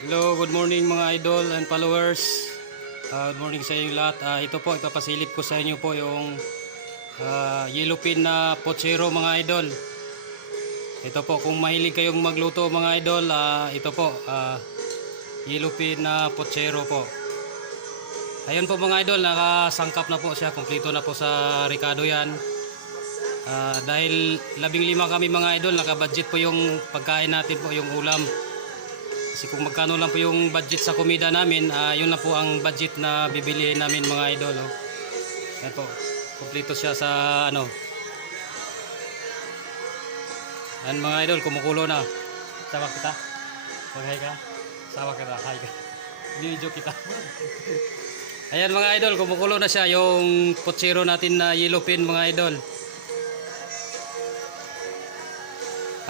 Hello, good morning mga idol and followers. Good morning sa inyo lahat. Ito po, ipapasilip ko sa inyo po yung yellowfin na pochero mga idol. Ito po, kung mahilig kayong magluto mga idol, ito po, yellowfin na pochero po. Ayun po mga idol, nakasangkap na po siya, kompleto na po sa Ricardo yan. Dahil 15 kami mga idol, nakabudget po yung pagkain natin po, yung ulam. Kasi kung magkano lang po yung budget sa komida namin, yun na po ang budget na bibilihin namin mga idol. Oh. Yan po, kompleto siya sa ano. Yan mga idol, kumukulo na. Sawa kita? Mag-hi ka? Sawa kita, hi ka. Video kita. Ayan mga idol, kumukulo na siya yung pochero natin na yellowfin mga idol.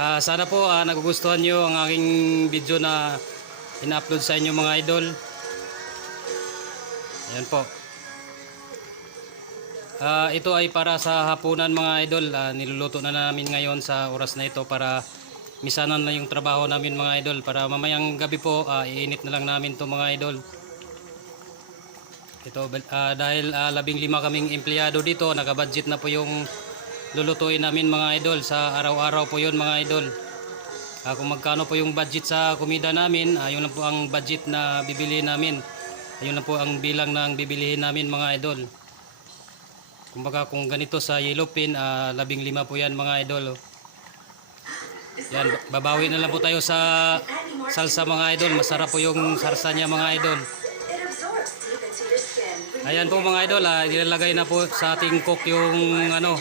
Sana po nagugustuhan nyo ang aking video na ina-upload sa inyo mga idol. Ayan po. Ito ay para sa hapunan mga idol. Niluluto na namin ngayon sa oras na ito para misanan na yung trabaho namin mga idol. Para mamayang gabi po iinit na lang namin to mga idol. Ito dahil 15 kaming empleyado dito, nakabudget na po yung lulutuin namin mga idol sa araw-araw po yun mga idol. Kung magkano po yung budget sa komida namin, yun lang po ang budget na bibilihin namin. Yun lang po ang bilang ng bibilihin namin mga idol. Kumbaga kung ganito sa yellowfin, 15 po yan mga idol. Yan, babawi na lang po tayo sa salsa mga idol. Masarap po yung sarsa niya mga idol. Ayan po mga idol, ilalagay na po sa ating cook yung ano,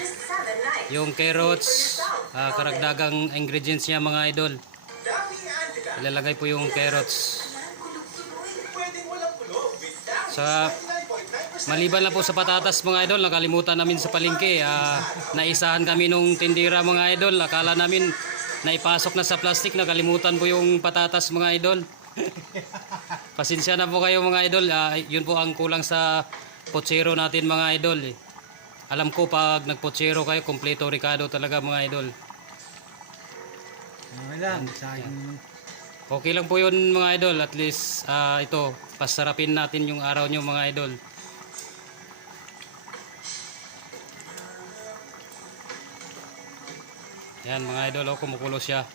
yung carrots, karagdagang ingredients niya mga idol. Ilalagay po yung carrots. Maliban na po sa patatas mga idol, nakalimutan namin sa palengke. Naisahan kami nung tindira mga idol. Akala namin naipasok na sa plastic, nakalimutan po yung patatas mga idol. Pasensya na po kayo mga idol. Yun po ang kulang sa pochero natin mga idol. Alam ko pag nagpochero kayo, kompleto Ricardo talaga mga idol. Okay lang po yun mga idol. At least ito, pasarapin natin yung araw nyo mga idol. Yan mga idol, kumukulo siya.